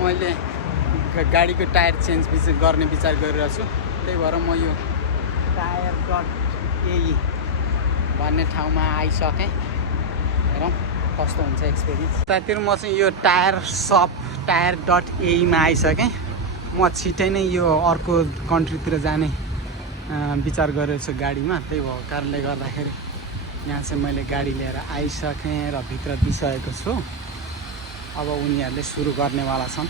मैले गाडीको tyre change गर्ने विचार गरिरहेको छु। त्यही भएर म यो tyre.aways भन्ने ठाउँमा आइसकेँ। हेरौँ कस्तो हुन्छ एक्सपिरियन्स। त्यतातिर म चाहिँ यो टायर सप tyre.aways मा आइसकेँ। म छिटै नै यो अर्को कन्ट्रीतिर जाने विचार गरेको छु गाडीमा। त्यही भएको कारणले गर्दाखेरि यहाँ चाहिँ मैले गाडी लिएर आइसकेँ र भित्र दिइसकेको छु। अब उनीहरूले सुरु गर्नेवाला छन्।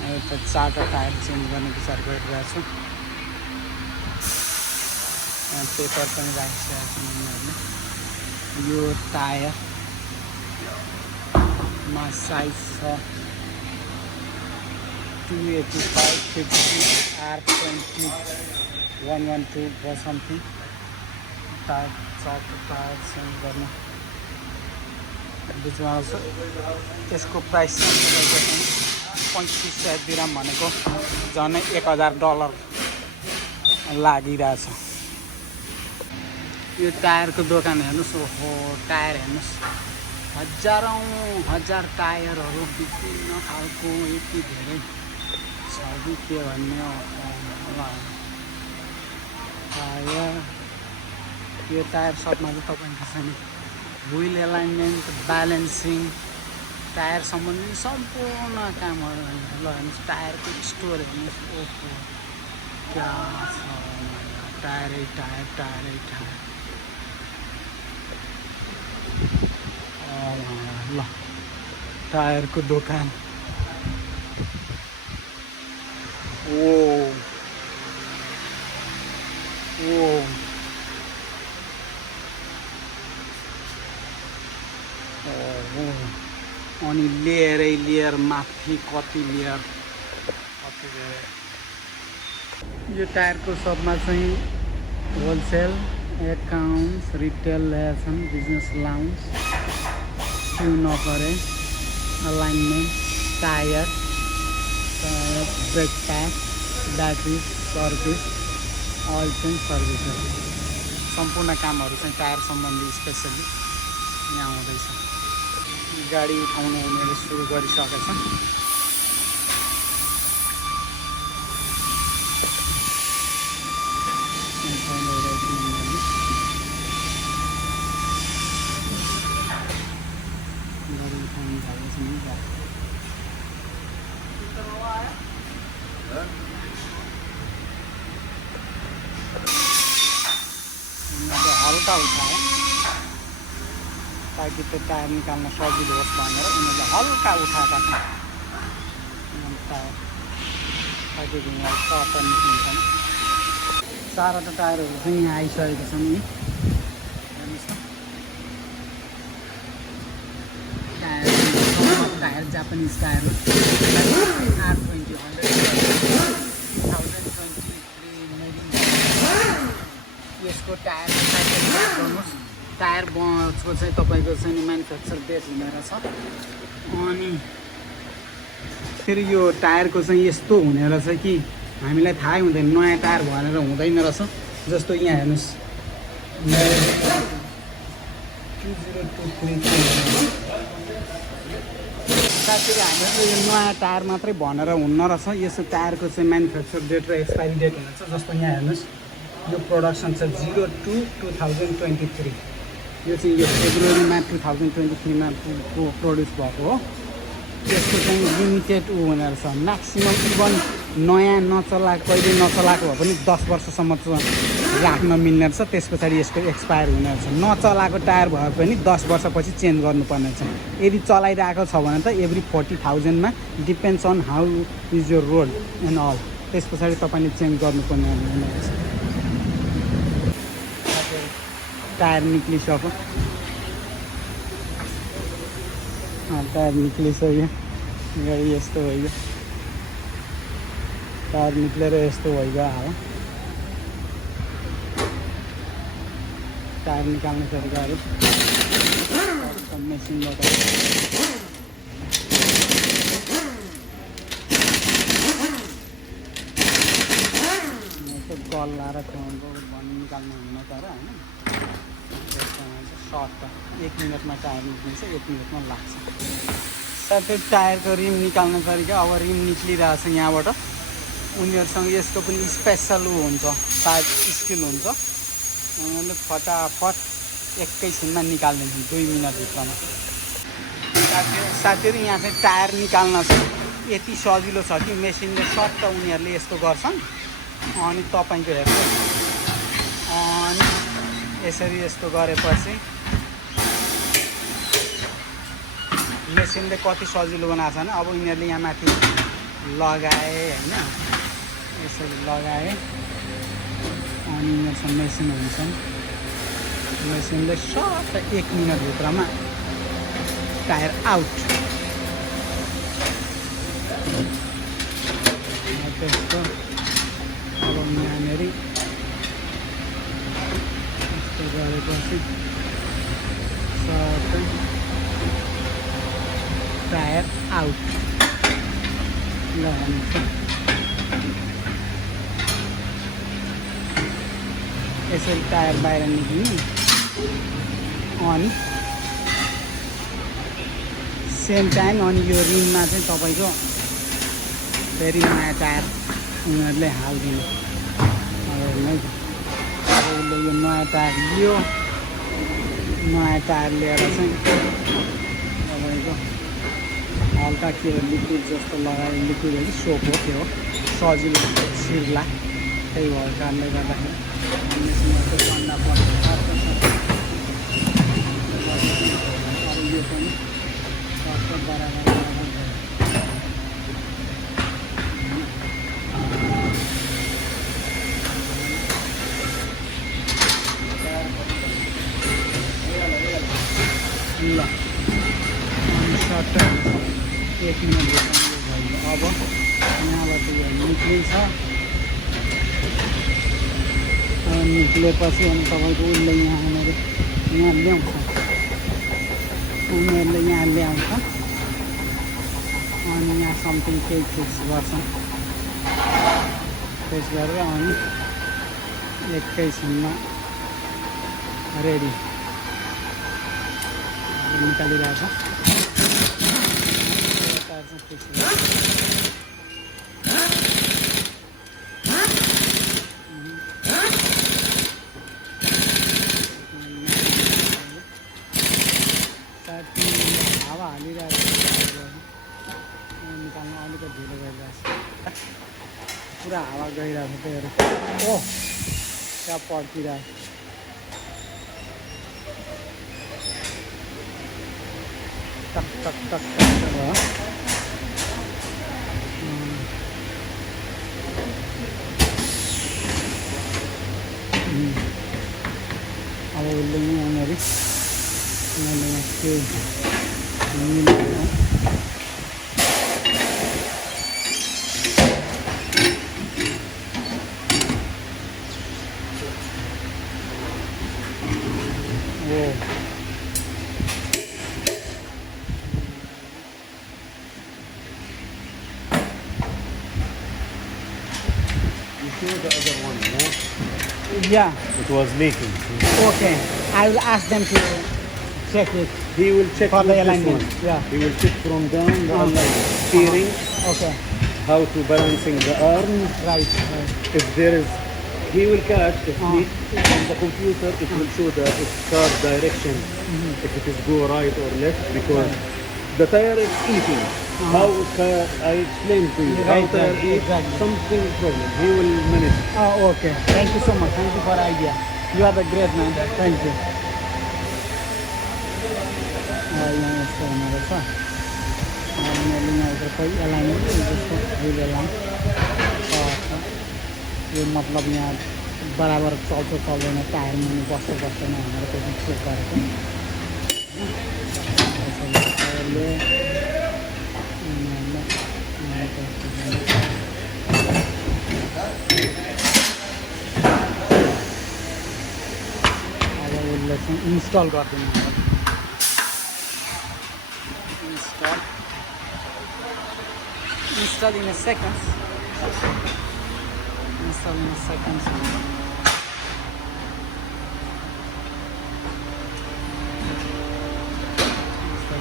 एउटा 4टा टायर चेन्ज गर्ने विचार गरिरहेको छु। यहाँ पेपर पनि राखिसकेको छन् उनीहरूले। यो टायरमा साइज छ 285, 50, R20, 112 or something. टायर 4टा टायर चेन्ज गर्न बिचमा आउँछ। त्यसको प्राइस $3500 दिराम भनेको झन्डै $1000 लागिरहेछ। यो टायरको दोकान हेर्नुहोस्। ओहो टायर हेर्नुहोस्। हजार टायरहरू विभिन्न खालको यति धेरै छ कि के भन्ने टायर। यो टायर सपमा चाहिँ तपाईँको छ नि व्हिल एलाइनमेन्ट, ब्यालेन्सिङ, टायर सम्बन्धी सम्पूर्ण कामहरू। ल हेर्नुहोस् टायरको स्टोर हेर्नुहोस्। ओहो क्या छ टायरै टायर। ल टायरको दोकान। ओ अनि लेयर माथि कति लेयर कति धेरै। यो टायरको सपमा चाहिँ होलसेल, एकाउन्ट्स, रिटेल लेसन, बिजनेस लाउन्ज, ट्युन अपरे, alignment, tyre, brake pack, battery service, oil change services, सम्पूर्ण कामहरू चाहिँ टायर सम्बन्धी स्पेसली यहाँ हुँदैछ। गाडी उठाउन उनीहरूले सुरु गरिसकेका छन्। हल्का उठाए ताकि त्यो टायर निकाल्न सजिलो होस् भनेर उनीहरूले हल्का उठाएका छन्। टायर ताकि यहाँ सटर निस्किन्छ नि। 4वटा टायरहरू चाहिँ यहाँ आइसकेको छन्। यी हेर्नुहोस् न टायर जापानिज टायर हो। R20 यसको टायर गर्नुहोस्। टायर बचको चाहिँ तपाईँको चाहिँ नि म्यानुफ्याक्चर डेट हुने रहेछ। अनि फेरि यो टायरको चाहिँ यस्तो हुने रहेछ कि हामीलाई थाहै हुँदैन नयाँ टायर भनेर हुँदैन रहेछ। जस्तो यहाँ हेर्नुहोस् 2023 साथीहरू हामीलाई यो नयाँ टायर मात्रै भनेर हुन्न रहेछ। यसो टायरको चाहिँ म्यानुफ्याक्चर डेट र एक्सपायरी डेट हुनेछ। जस्तो यहाँ हेर्नुहोस् यो प्रोडक्सन छ 02/2023। यो चाहिँ यो फेब्रुअरीमा 2023 मा प्रोड्युस भएको हो। यसको चाहिँ लिमिटेड हुने रहेछ। म्याक्सिमम् इभन नयाँ नचलाएको कहिले नचलाएको भए पनि 10 वर्षसम्म राख्न मिल्ने रहेछ। त्यस पछाडि यसको एक्सपायर हुने रहेछ। नचलाएको टायर भए पनि 10 वर्षपछि चेन्ज गर्नुपर्ने रहेछ। यदि चलाइरहेको छ भने त एभ्री 40,000 मा depends on how is your road and all. त्यस पछाडि तपाईँले चेन्ज गर्नुपर्ने हुने रहेछ। टायर निक्लिसक्यो। टायर निक्लिसक्यो। गाडी यस्तो भइगयो। टायर निक्लेर यस्तो भइगयो हाल। टायर निकाल्ने तरिकाहरू मेसिनबाट गल्लाएर निकाल्नु हुन्न तर होइन। सर्ट 1 मिनटमा टायर निक्लिन्छ, 1 मिनटमा लाग्छ। त्यो टायरको रिम निकाल्ने तरिका अब रिम निक्लिरहेछ यहाँबाट उनीहरूसँग यसको पनि स्पेसल हुन्छ सायद स्किल हुन्छ उनीहरूले फटाफट एकैछिनमा निकालिदिन्छन् 2 मिनटभित्रमा साथीहरू यहाँ चाहिँ टायर निकाल्न चाहिँ यति सजिलो छ कि मेसिनले सट्ट उनीहरूले यस्तो गर्छन् अनि तपाईँको हेर्नुहोस् अनि यसरी यस्तो गरेपछि मेसिनले कति सजिलो बनाएको छ भने अब यिनीहरूले यहाँ माथि लगाए होइन यसरी लगाए अनि यिनीहरूसँग मेसिन हुन्छन् मेसिनले सट्ट 1 मिनटभित्रमा टायर आउट त्यसको अब यहाँनिर यस्तो गरेपछि सट्टै टायर आउट लगाउँछ यसरी टायर बाहिर निक्लिने अनि सेम टाइम अनि यो रिममा चाहिँ तपाईँको फेरि नयाँ टायर उनीहरूले हालिदिनु अब उसले यो नयाँ टायर लियो नयाँ टायर लिएर चाहिँ तपाईँको हल्का के हो लिक्विड जस्तो लगायो लिक्विड हो कि सोप हो त्यो सजिलो सिर्ला त्यही भएको कारणले गर्दाखेरि ठन्डा पर्छ यो पनि बराबर ल सट्ट 1 मिनट भयो अब यहाँबाट यो निक्लिन्छ निक्लेपछि अनि तपाईँको उसले यहाँनिर यहाँ ल्याउँछ उनीहरूले यहाँ ल्याउँछ अनि यहाँ समथिङ केही फिक्स गर्छन् फिक्स गरेर अनि एकैछिनमा रेडी निकालिरहेछ टायर चाहिँ फिक्स हावा हालिरहेको निकाल्नु अलिकति ढिलो गरिरहेछ पुरा हावा गइरहेको छ त्यही ओ त्यहाँ पड्किरहेको टक टक टक टक भयो अब उसले यहाँनिर मैले यहाँ के मिलाएर The other one, no? Yeah. It was leaking. Okay. I will ask them to check it. He will check for the with this alignment. one. Yeah. He will check from down the alignment, steering, Okay. how to balancing the arm. Right. If there is, he will catch if leak on the computer. It will show the car direction if it is go right or left because the tire is eating. How I explained to you. Right, How tire right, eats exactly. something problem. He will manage. Oh, okay. Thank you so much. Thank you for the idea. You are the great man. Thank you. यहाँ यस्तो हुने रहेछ मैले यहाँ सबै alignment जस्तो hill align यो मतलब यहाँ बराबर चल्छ चल्दैन टायर मुनि बस्छ बस्दैन भनेर त्यसमा चेक गरेको टायरले अब उसले चाहिँ इन्स्टल गरिदिनु install in a second. Install in a second. Install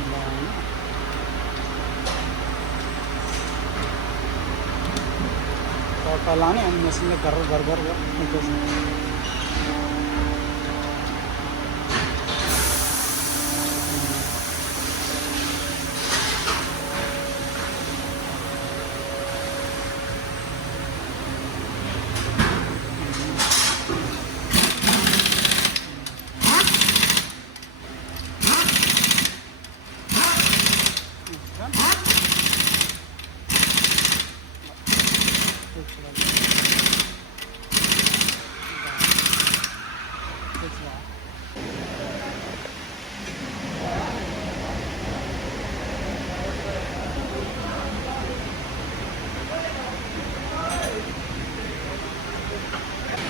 सर्ट लाउने अनि मेसिनले घर घर घर गर्छ।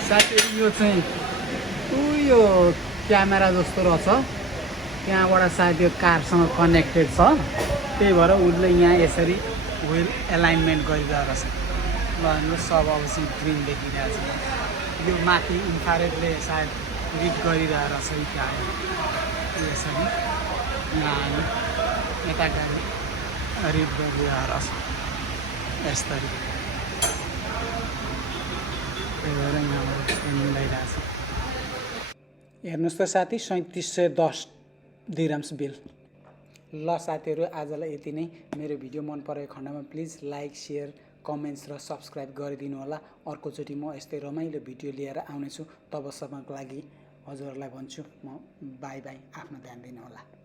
साथीहरु यो चाहिँ यो क्यामेरा जस्तो रहेछ, त्यहाँबाट सायद यो कारसँग कनेक्टेड छ, त्यही भएर उसले यहाँ यसरी व्हील एलाइनमेन्ट गरिरहेको छ। ल हेर्नुहोस् सब अब चाहिँ ग्रिन देखिरहेको छ, यो माथि इन्फ्रारेडले सायद रिड गरिरहेको छ क्या यसरी यहाँ यता गाडी रिड गरिरहेको छ यसरी। हेर्नुहोस् त साथी 3710 दिरहम्स बिल। ल साथीहरू आजलाई यति नै। मेरो भिडियो मन परेको खण्डमा प्लिज लाइक सेयर कमेन्ट्स र सब्सक्राइब गरिदिनु होला। अर्कोचोटि म यस्तै रमाइलो भिडियो लिएर आउनेछु। तबसम्मको लागि हजुरहरूलाई भन्छु म बाई बाई। आफ्नो ध्यान दिनु होला।